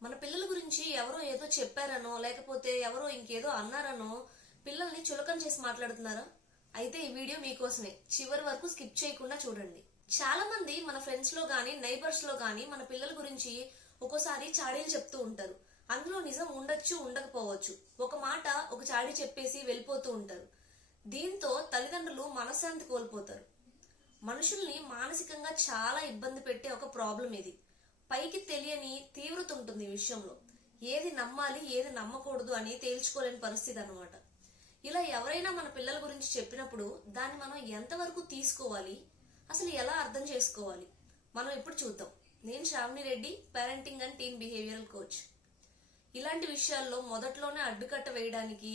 మన పిల్లల గురించి ఎవరో ఏదో చెప్పారనో లేకపోతే ఎవరో ఇంకేదో అన్నారనో పిల్లల్ని చులకన చేసి మాట్లాడుతున్నారా? అయితే ఈ వీడియో మీకోసమే, చివరి వరకు స్కిప్ చేయకుండా చూడండి. చాలా మంది మన ఫ్రెండ్స్ లో గానీ నైబర్స్ లో గానీ మన పిల్లల గురించి ఒక్కోసారి చాడీలు చెప్తూ ఉంటారు. అందులో నిజం ఉండొచ్చు ఉండకపోవచ్చు. ఒక మాట ఒక చాడీ చెప్పేసి వెళ్ళిపోతూ ఉంటారు. దీంతో తల్లిదండ్రులు మనశ్శాంతి కోల్పోతారు. మనుషుల్ని మానసికంగా చాలా ఇబ్బంది పెట్టే ఒక ప్రాబ్లం ఇది. పైకి తెలియని తీవ్రత ఉంటుంది ఈ విషయంలో. ఏది నమ్మాలి ఏది నమ్మకూడదు అని తేల్చుకోలేని పరిస్థితి అన్నమాట. ఇలా ఎవరైనా మన పిల్లల గురించి చెప్పినప్పుడు దాన్ని మనం ఎంతవరకు తీసుకోవాలి, అసలు ఎలా అర్థం చేసుకోవాలి, మనం ఇప్పుడు చూద్దాం. నేను Shravani Reddy, parenting and teen behavioural coach. ఇలాంటి విషయాల్లో మొదట్లోనే అడ్డుకట్ట వేయడానికి,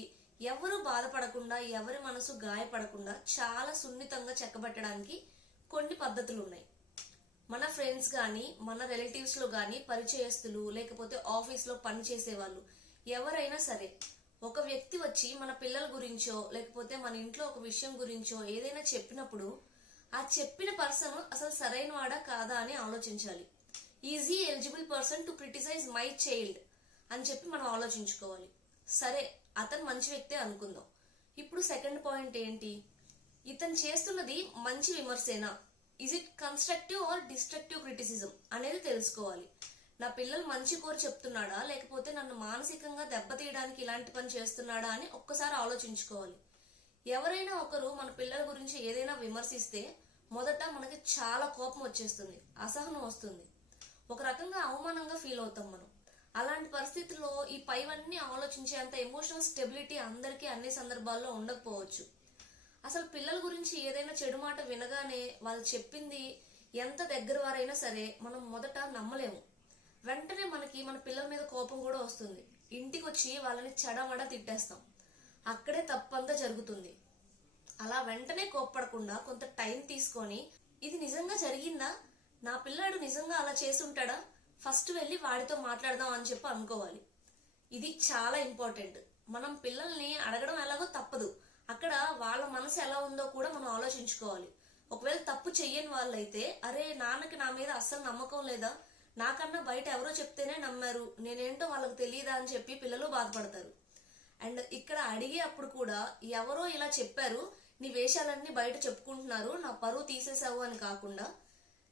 ఎవరు బాధపడకుండా ఎవరి మనసు గాయపడకుండా చాలా సున్నితంగా చెక్కబెట్టడానికి కొన్ని పద్ధతులు ఉన్నాయి. మన ఫ్రెండ్స్ గాని మన రిలేటివ్స్ లో గాని పరిచయస్తులు లేకపోతే ఆఫీస్ లో పని చేసే వాళ్ళు ఎవరైనా సరే ఒక వ్యక్తి వచ్చి మన పిల్లల గురించో లేకపోతే మన ఇంట్లో ఒక విషయం గురించో ఏదైనా చెప్పినప్పుడు ఆ చెప్పిన పర్సన్ అసలు సరైన వాడా కాదా అని ఆలోచించాలి. Is he eligible person to criticise my child అని చెప్పి మనం ఆలోచించుకోవాలి. సరే, అతను మంచి వ్యక్తే అనుకుందాం. ఇప్పుడు సెకండ్ పాయింట్ ఏంటి? ఇతను చేస్తున్నది మంచి విమర్శేనా, is it constructive or destructive criticism అనేది తెలుసుకోవాలి. నా పిల్లలు మంచి కోరి చెప్తున్నాడా లేకపోతే నన్ను మానసికంగా దెబ్బతీయడానికి ఇలాంటి పని చేస్తున్నాడా అని ఒక్కసారి ఆలోచించుకోవాలి. ఎవరైనా ఒకరు మన పిల్లల గురించి ఏదైనా విమర్శిస్తే మొదట మనకి చాలా కోపం వచ్చేస్తుంది, అసహనం వస్తుంది, ఒక రకంగా అవమానంగా ఫీల్ అవుతాం మనం. అలాంటి పరిస్థితుల్లో ఈ పైవన్నీ ఆలోచించేంత ఎమోషనల్ స్టెబిలిటీ అందరికీ అన్ని సందర్భాల్లో ఉండకపోవచ్చు. అసలు పిల్లల గురించి ఏదైనా చెడు మాట వినగానే వాళ్ళు చెప్పింది ఎంత దగ్గర వారైనా సరే మనం మొదట నమ్మలేము. వెంటనే మనకి మన పిల్లల మీద కోపం కూడా వస్తుంది. ఇంటికి వచ్చి వాళ్ళని చెడమడ తిట్టేస్తాం. అక్కడే తప్పంతా జరుగుతుంది. అలా వెంటనే కోప్పడకుండా కొంత టైం తీసుకొని ఇది నిజంగా జరిగిందా, నా పిల్లాడు నిజంగా అలా చేసుంటాడా, ఫస్ట్ వెళ్ళి వాడితో మాట్లాడదాం అని చెప్పి అనుకోవాలి. ఇది చాలా ఇంపార్టెంట్. మనం పిల్లల్ని అడగడం ఎలాగో తప్పదు, అక్కడ వాళ్ళ మనసు ఎలా ఉందో కూడా మనం ఆలోచించుకోవాలి. ఒకవేళ తప్పు చెయ్యని వాళ్ళైతే, అరే నాన్నకి నా మీద అస్సలు నమ్మకం లేదా, నాకన్నా బయట ఎవరో చెప్తేనే నమ్మారు, నేనేంటో వాళ్ళకి తెలియదా అని చెప్పి పిల్లలు బాధపడతారు. అండ్ ఇక్కడ అడిగే అప్పుడు కూడా ఎవరో ఇలా చెప్పారు, నీ వేషాలన్నీ బయట చెప్పుకుంటున్నారు, నా పరువు తీసేసావు అని కాకుండా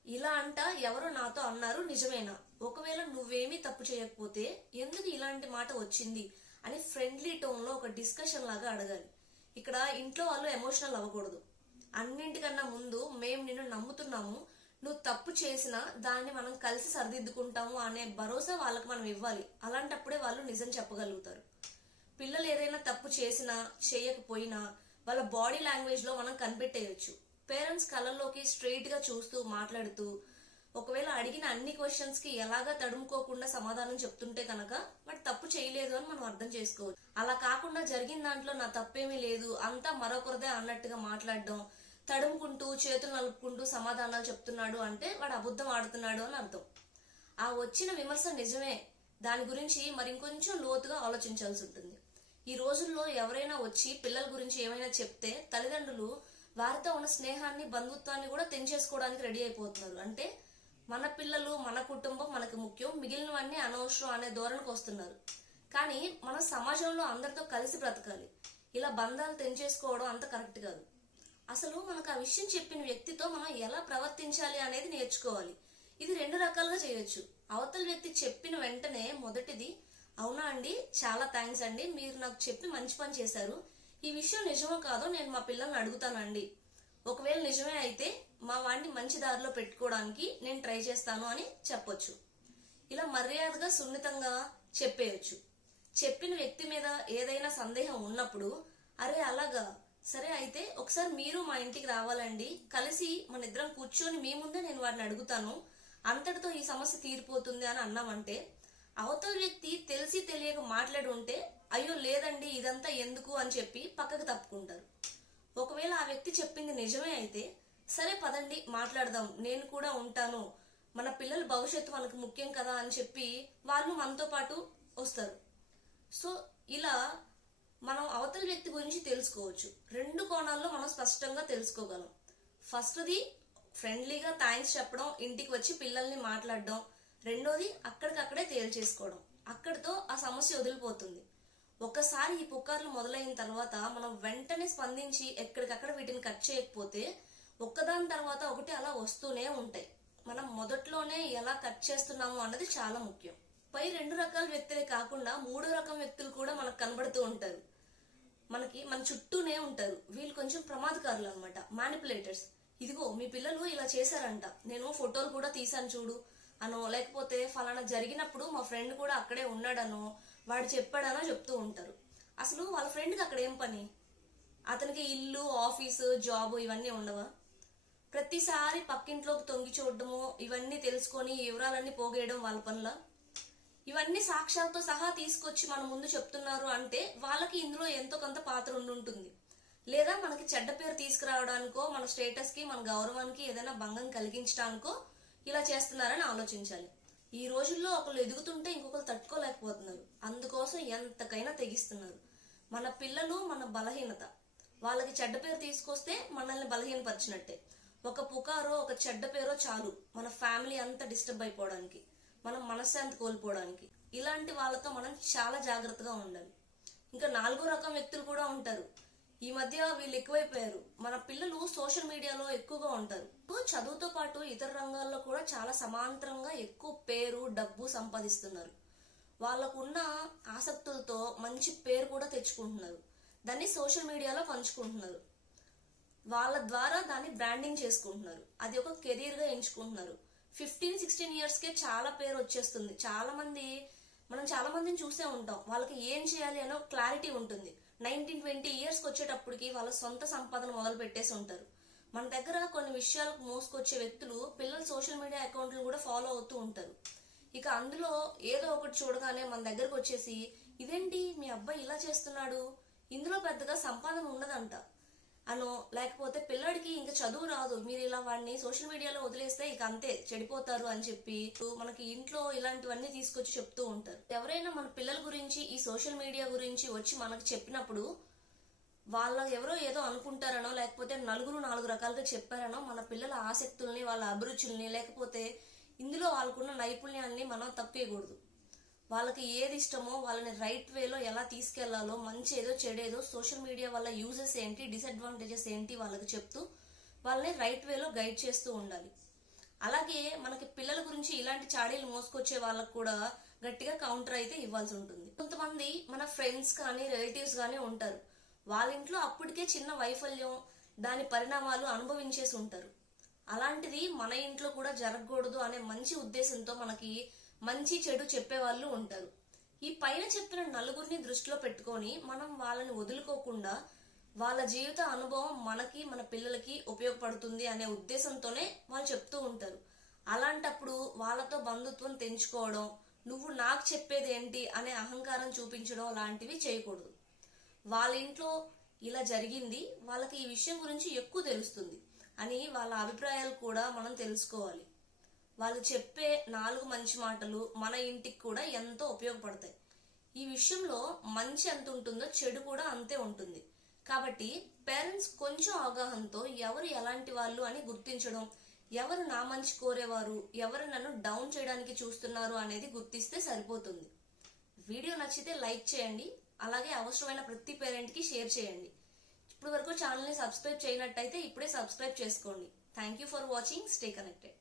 ఇలా అంట ఎవరో నాతో అన్నారు నిజమేనా, ఒకవేళ నువ్వేమీ తప్పు చేయకపోతే ఎందుకు ఇలాంటి మాట వచ్చింది అని ఫ్రెండ్లీ టోన్ లో ఒక డిస్కషన్ లాగా అడగాలి. ఇక్కడ ఇంట్లో వాళ్ళు ఎమోషనల్ అవ్వకూడదు. అన్నింటికన్నా ముందు మేము నిన్ను నమ్ముతున్నాము, నువ్వు తప్పు చేసినా దాన్ని మనం కలిసి సరిదిద్దుకుంటాము అనే భరోసా వాళ్ళకి మనం ఇవ్వాలి. అలాంటప్పుడే వాళ్ళు నిజం చెప్పగలుగుతారు. పిల్లలు ఏదైనా తప్పు చేసినా చేయకపోయినా వాళ్ళ బాడీ లాంగ్వేజ్ లో మనం కనిపెట్టేయచ్చు. పేరెంట్స్ కళ్ళల్లోకి స్ట్రైట్ గా చూస్తూ మాట్లాడుతూ ఒకవేళ అడిగిన అన్ని క్వశ్చన్స్ కి ఎలాగా తడుముకోకుండా సమాధానం చెప్తుంటే కనుక వాడు తప్పు చేయలేదు అని మనం అర్థం చేసుకోవచ్చు. అలా కాకుండా జరిగిన దాంట్లో నా తప్పేమీ లేదు, అంతా మరొకరిదే అన్నట్టుగా మాట్లాడడం, తడుముకుంటూ చేతులు నలుపుకుంటూ సమాధానాలు చెప్తున్నాడు అంటే వాడు అబద్ధం ఆడుతున్నాడు అని అర్థం. ఆ వచ్చిన విమర్శ నిజమే, దాని గురించి మరింకొంచెం లోతుగా ఆలోచించాల్సి ఉంటుంది. ఈ రోజుల్లో ఎవరైనా వచ్చి పిల్లల గురించి ఏమైనా చెప్తే తల్లిదండ్రులు వారితో ఉన్న స్నేహాన్ని బంధుత్వాన్ని కూడా తెంచేసుకోవడానికి రెడీ అయిపోతున్నారు. అంటే మన పిల్లలు మన కుటుంబం మనకు ముఖ్యం, మిగిలినవన్నీ అనవసరం అనే ధోరణికి వస్తున్నారు. కానీ మనం సమాజంలో అందరితో కలిసి బ్రతకాలి. ఇలా బంధాలు తెంచేసుకోవడం అంత కరెక్ట్ కాదు. అసలు మనకు ఆ విషయం చెప్పిన వ్యక్తితో మనం ఎలా ప్రవర్తించాలి అనేది నేర్చుకోవాలి. ఇది రెండు రకాలుగా చేయొచ్చు. అవతల వ్యక్తి చెప్పిన వెంటనే మొదటిది, అవునా అండి, చాలా థ్యాంక్స్ అండి, మీరు నాకు చెప్పి మంచి పని చేశారు, ఈ విషయం నిజమో కాదో నేను మా పిల్లల్ని అడుగుతానండి, ఒకవేళ నిజమే అయితే మా వాడిని మంచి దారిలో పెట్టుకోవడానికి నేను ట్రై చేస్తాను అని చెప్పొచ్చు. ఇలా మర్యాదగా సున్నితంగా చెప్పేయచ్చు. చెప్పిన వ్యక్తి మీద ఏదైనా సందేహం ఉన్నప్పుడు, అరే అలాగా, సరే అయితే ఒకసారి మీరు మా ఇంటికి రావాలండి, కలిసి మన ఇద్దరం కూర్చొని మీ ముందే నేను వాడిని అడుగుతాను, అంతటితో ఈ సమస్య తీరిపోతుంది అని అన్నామంటే అవతల వ్యక్తి తెలిసి తెలియక మాట్లాడి ఉంటే అయ్యో లేదండి ఇదంతా ఎందుకు అని చెప్పి పక్కకు తప్పుకుంటారు. ఒకవేళ ఆ వ్యక్తి చెప్పింది నిజమే అయితే, సరే పదండి మాట్లాడదాం, నేను కూడా ఉంటాను, మన పిల్లల భవిష్యత్తు మనకు ముఖ్యం కదా అని చెప్పి వాళ్ళు మనతో పాటు వస్తారు. సో ఇలా మనం అవతల వ్యక్తి గురించి తెలుసుకోవచ్చు. రెండు కోణాల్లో మనం స్పష్టంగా తెలుసుకోగలం. ఫస్ట్ది ఫ్రెండ్లీగా థ్యాంక్స్ చెప్పడం, ఇంటికి వచ్చి పిల్లల్ని మాట్లాడడం, రెండోది అక్కడికక్కడే తేల్చేసుకోవడం, అక్కడితో ఆ సమస్య వదిలిపోతుంది. ఒకసారి ఈ పుకార్లు మొదలైన తర్వాత మనం వెంటనే స్పందించి ఎక్కడికక్కడ వీటిని కట్ చేయకపోతే ఒక్కదాని తర్వాత ఒకటి అలా వస్తూనే ఉంటాయి. మనం మొదట్లోనే ఎలా కట్ చేస్తున్నాము అన్నది చాలా ముఖ్యం. పై 2 రకాల వ్యక్తులే కాకుండా 3వ రకం వ్యక్తులు కూడా మనకు కనబడుతూ ఉంటారు. మన చుట్టూనే ఉంటారు. వీళ్ళు కొంచెం ప్రమాదకారులు అనమాట, మ్యానిపులేటర్స్. ఇదిగో మీ పిల్లలు ఇలా చేశారంట, నేను ఫోటోలు కూడా తీసాను చూడు అనో, లేకపోతే ఫలానా జరిగినప్పుడు మా ఫ్రెండ్ కూడా అక్కడే ఉన్నాడనో, వాడు చెప్పాడనో చెప్తూ ఉంటారు. అసలు వాళ్ళ ఫ్రెండ్కి అక్కడ ఏం పని? అతనికి ఇల్లు, ఆఫీసు, జాబ్ ఇవన్నీ ఉండవా? ప్రతిసారి పక్కింట్లోకి తొంగి చూడడము, ఇవన్నీ తెలుసుకొని వివరాలన్నీ పోగేయడం వాళ్ళ పనుల? ఇవన్నీ సాక్ష్యాలతో సహా తీసుకొచ్చి మన ముందు చెప్తున్నారు అంటే వాళ్ళకి ఇందులో ఎంతో కొంత పాత్ర ఉంటుంది. లేదా మనకి చెడ్డ పేరు తీసుకురావడానికో, మన స్టేటస్ కి, మన గౌరవానికి ఏదైనా భంగం కలిగించడానికో ఇలా చేస్తున్నారని ఆలోచించాలి. ఈ రోజుల్లో ఒకళ్ళు ఎదుగుతుంటే ఇంకొకరు తట్టుకోలేకపోతున్నారు. అందుకోసం ఎంతకైనా తెగిస్తున్నారు. మన పిల్లలు మన బలహీనత. వాళ్ళకి చెడ్డ పేరు తీసుకొస్తే మనల్ని బలహీనపరిచినట్టే. ఒక పుకారో ఒక చెడ్డ పేరో చాలు మన ఫ్యామిలీ అంతా డిస్టర్బ్ అయిపోవడానికి, మనం మనశ్శాంతి కోల్పోవడానికి. ఇలాంటి వాళ్ళతో మనం చాలా జాగ్రత్తగా ఉండాలి. ఇంకా 4వ రకం వ్యక్తులు కూడా ఉంటారు. ఈ మధ్య వీళ్ళు ఎక్కువైపోయారు. మన పిల్లలు సోషల్ మీడియాలో ఎక్కువగా ఉంటారు. చదువుతో పాటు ఇతర రంగాల్లో కూడా చాలా సమాంతరంగా ఎక్కువ పేరు, డబ్బు సంపాదిస్తున్నారు. వాళ్ళకున్న ఆసక్తులతో మంచి పేరు కూడా తెచ్చుకుంటున్నారు. దాన్ని సోషల్ మీడియాలో పంచుకుంటున్నారు. వాళ్ళ ద్వారా దాన్ని బ్రాండింగ్ చేసుకుంటున్నారు. అది ఒక కెరీర్ గా ఎంచుకుంటున్నారు. 15-16 ఇయర్స్ కే చాలా పేరు వచ్చేస్తుంది. మనం చాలా మందిని చూసే ఉంటాం. వాళ్ళకి ఏం చేయాలి అనే క్లారిటీ ఉంటుంది. 19-20 ఇయర్స్ కి వచ్చేటప్పటికి వాళ్ళ సొంత సంపాదన మొదలు పెట్టేసి ఉంటారు. మన దగ్గర కొన్ని విషయాలకు మోసుకొచ్చే వ్యక్తులు పిల్లలు సోషల్ మీడియా అకౌంట్లు కూడా ఫాలో అవుతూ ఉంటారు. ఇక అందులో ఏదో ఒకటి చూడగానే మన దగ్గరకు వచ్చేసి, ఇదేంటి మీ అబ్బాయి ఇలా చేస్తున్నాడు, ఇందులో పెద్దగా సంపాదన ఉండదంట అనో, లేకపోతే పిల్లడికి ఇంకా చదువు రాదు, మీరు ఇలా వాడిని సోషల్ మీడియాలో వదిలేస్తే ఇక అంతే చెడిపోతారు అని చెప్పి మనకి ఇంట్లో ఇలాంటివన్నీ తీసుకొచ్చి చెప్తూ ఉంటారు. ఎవరైనా మన పిల్లల గురించి ఈ సోషల్ మీడియా గురించి వచ్చి మనకు చెప్పినప్పుడు వాళ్ళ ఎవరో ఏదో అనుకుంటారనో, లేకపోతే నలుగురు 4 రకాలుగా చెప్పారనో మన పిల్లల ఆసక్తుల్ని, వాళ్ళ అభిరుచుల్ని, లేకపోతే ఇందులో వాళ్ళకున్న నైపుణ్యాన్ని మనం తప్పేయకూడదు. వాళ్ళకి ఏది ఇష్టమో వాళ్ళని రైట్ వేలో ఎలా తీసుకెళ్లాలో, మంచి ఏదో చెడేదో, సోషల్ మీడియా వల్ల యూజెస్ ఏంటి, డిసడ్వాంటేజెస్ ఏంటి వాళ్ళకి చెప్తూ వాళ్ళని రైట్ వేలో గైడ్ చేస్తూ ఉండాలి. అలాగే మనకి పిల్లల గురించి ఇలాంటి చాడీలు మోసుకొచ్చే వాళ్ళకు కూడా గట్టిగా కౌంటర్ అయితే ఇవ్వాల్సి ఉంటుంది. కొంతమంది మన ఫ్రెండ్స్ కానీ రిలేటివ్స్ కానీ ఉంటారు. వాళ్ళ ఇంట్లో అప్పటికే చిన్న వైఫల్యం, దాని పరిణామాలు అనుభవించేసి ఉంటారు. అలాంటిది మన ఇంట్లో కూడా జరగకూడదు అనే మంచి ఉద్దేశంతో మనకి మంచి చెడు చెప్పేవాళ్ళు ఉంటారు. ఈ పైన చెప్పిన నలుగురిని దృష్టిలో పెట్టుకొని మనం వాళ్ళని వదులుకోకుండా వాళ్ళ జీవిత అనుభవం మనకి, మన పిల్లలకి ఉపయోగపడుతుంది అనే ఉద్దేశంతోనే వాళ్ళు చెప్తూ ఉంటారు. అలాంటప్పుడు వాళ్ళతో బంధుత్వం తెంచుకోవడం, నువ్వు నాకు చెప్పేది ఏంటి అనే అహంకారం చూపించడం లాంటివి చేయకూడదు. వాళ్ళ ఇంట్లో ఇలా జరిగింది, వాళ్ళకి ఈ విషయం గురించి ఎక్కువ తెలుస్తుంది అని వాళ్ళ అభిప్రాయాలు కూడా మనం తెలుసుకోవాలి. వాళ్ళు చెప్పే 4 మంచి మాటలు మన ఇంటికి కూడా ఎంతో ఉపయోగపడతాయి. ఈ విషయంలో మంచి ఎంత ఉంటుందో చెడు కూడా అంతే ఉంటుంది. కాబట్టి పేరెంట్స్ కొంచెం అవగాహనతో ఎవరు ఎలాంటి వాళ్ళు అని గుర్తించడం, ఎవరు నా మంచి కోరేవారు, ఎవరు నన్ను డౌన్ చేయడానికి చూస్తున్నారు అనేది గుర్తిస్తే సరిపోతుంది. వీడియో నచ్చితే లైక్ చేయండి. అలాగే అవసరమైన ప్రతి పేరెంట్ కి షేర్ చేయండి. ఇప్పటి వరకు ఛానల్ ని సబ్స్క్రైబ్ చేయనట్టయితే ఇప్పుడే సబ్స్క్రైబ్ చేసుకోండి. Thank you for watching. Stay connected.